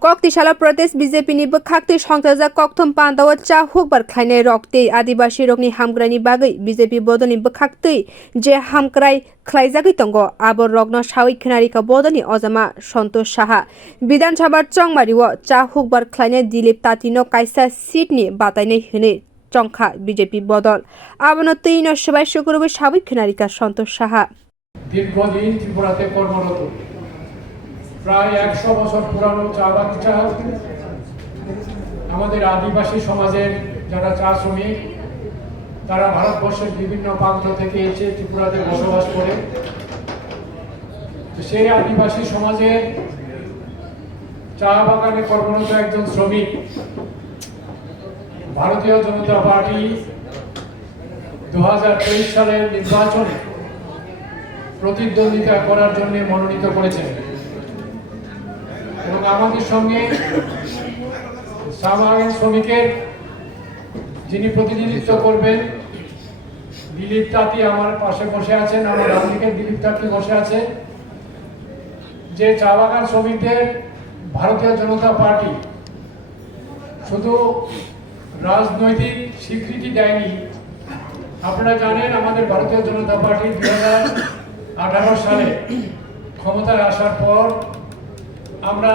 Koktisalo Pradesh BJP ni bwkhak songchajak kokthum panda cha hukbar khwlainai rokti adibasi rokni hamkrai ni bagwi BJP bodol ni bwkhak je hamkrai khwlaijagwi tongo abo rokno sawi khwna bodol ni ojama Santosh Saha Bidhan Sabha chongmariwo cha hukbar khwlainai Dilip Tatino kaisa seat ni batainai hini chongkha BJP bodol abono no sabai শুক্রবার sawi khwna Santosh Saha দীর্ঘদিন ত্রিপুরাতে কর্মরত প্রায় 100 বছর পুরানো চা বাগিচা আমাদের আদিবাসী সমাজের যারা চা শ্রমিক তারা ভারতবর্ষের বিভিন্ন প্রান্ত থেকে এসে ত্রিপুরাতে বসবাস করে সেই আদিবাসী সমাজের চা বাগানে কর্মরত একজন শ্রমিক ভারতীয় জনতা পার্টি 2023 সালের নির্বাচনে প্রতিদ্বন্দ্বিতা করার জন্য মনোনীত করেছেন এবং আমাদের সঙ্গে সাধারণ শ্রমিকের যিনি প্রতিনিধিত্ব করবেন দিলীপ তাঁতি আমার পাশে বসে আছেন আমার রাজনীতির দিলীপ তাঁতি বসে আছে যে চা বাগান শ্রমিকদের ভারতীয় জনতা পার্টি শুধু রাজনৈতিক স্বীকৃতি দেয়নি আপনারা জানেন আমাদের ভারতীয় জনতা পার্টি 2018 সালে ক্ষমতায় আসার পর আমরা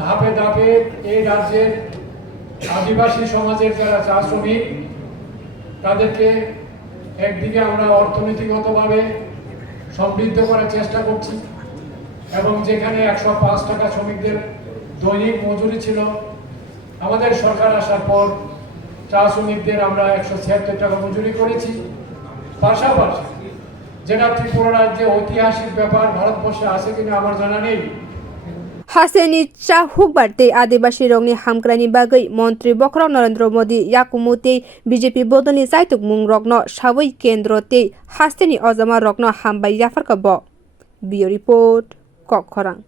ধাপে ধাপে এই রাজ্যের আদিবাসী সমাজের যারা চা শ্রমিক তাদেরকে একদিকে আমরা অর্থনৈতিকগতভাবে সমৃদ্ধ করার চেষ্টা করছি এবং যেখানে 105 টাকা শ্রমিকদের দৈনিক মজুরি ছিল আমাদের সরকার আসার পর চা শ্রমিকদের আমরা 176 টাকা মজুরি করেছি পাশাপাশি যেটা ত্রিপুরা রাজ্যে ঐতিহাসিক ব্যাপার ভারতবর্ষে আছে কিনা আমার জানা নেই Haseni cha hukbar adibasi rokni hamkrai ni bagwi Mantri Bokraw Narendra Modi yakumuti BJP bodol ni jaituk mung rokno sawi kendro haseni ojama rokno hambai yafarka bo. Bio report Kokthum.